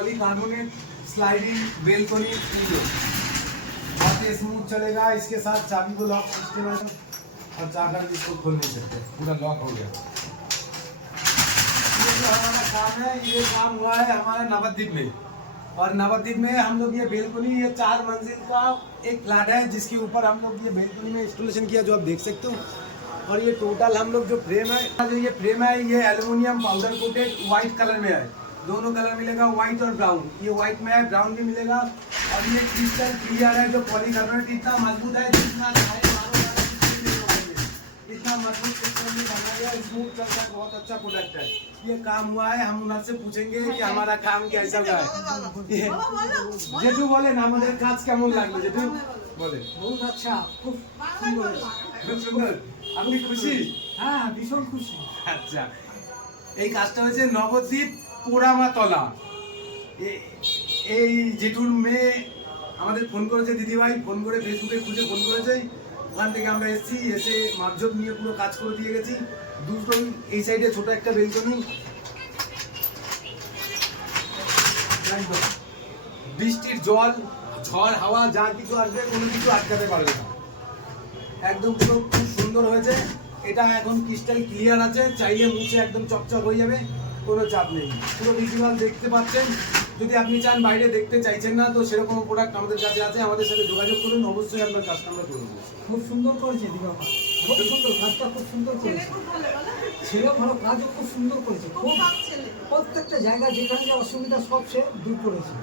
Polycarbonate sliding balcony window, बहुत ही smooth चलेगा। इसके साथ चाबी को लॉक सिस्टम है और चाकर इसको खोल नहीं सकते, पूरा लॉक हो गया। ये जो हमारा काम है, ये काम हुआ है हमारा नवद्वीप में, और नवद्वीप में हम लोग ये बेलकोनी, ये 4 मंजिल का एक फ्लैट है जिसके ऊपर हम लोग ये बेलकोनी में इंस्टॉलेशन किया, जो आप देख सकते हो। और ये टोटल हम लोग जो फ्रेम है, जो ये फ्रेम है ये aluminium powder coated white colour में है, दोनों कलर मिलेगा, व्हाइट और ब्राउन। ये व्हाइट में है, ब्राउन भी मिलेगा। और ये क्रिस्टल क्लियर है, जो पॉलीकार्बोनेट इतना मजबूत है, जितना इतना मजबूत सिस्टम में बना गया, स्मूथ चलता है, बहुत अच्छा प्रोडक्ट है। ये काम हुआ है, हम उनसे पूछेंगे कि हमारा काम कैसा हुआ है। जेठू बोले ना हमारे काज কেমন লাগলো जेठू बोले? बहुत अच्छा, खूब सुंदर। খুব সুন্দর। আপনি খুশি? হ্যাঁ, ভীষণ খুশি। আচ্ছা, এই কাজটা হয়েছে নবদ্বীপ পোড়ামাতলা। এই জেঠুর মেয়ে আমাদের ফোন করেছে, দিদিভাই ফোন করে ফেসবুকে খুঁজে ফোন করেছে, ওখান থেকে আমরা এসেছি, এসে মাপঝোপ নিয়ে পুরো কাজ করে দিয়ে গেছি। দুটো এই সাইডে ছোট একটা বেলকনি, বৃষ্টির জল, ঝড় হাওয়া যা কিছু আসবে কোনো কিছু আটকাতে পারবে না। একদম পুরো খুব সুন্দর হয়েছে। এটা এখন ক্রিস্টাল ক্লিয়ার আছে, চাইলে মুছে একদম চকচক হয়ে যাবে, কোনো চাপ নেই। পুরো ভিজুয়াল দেখতে পাচ্ছেন। যদি আপনি চান বাইরে দেখতে চাইছেন না, তো সেরকম প্রোডাক্ট আমাদের কাছে আছে, আমাদের সাথে যোগাযোগ করুন, অবশ্যই আপনার কাজটা আমরা করে দেবো। খুব সুন্দর করেছে দিবা, খুব সুন্দর কাজটা, খুব সুন্দর করেছে। ছেলে ভালো, কাজও খুব সুন্দর করেছে। খুব প্রত্যেকটা জায়গায় যেখানে যে অসুবিধা সব সে দূর করেছে।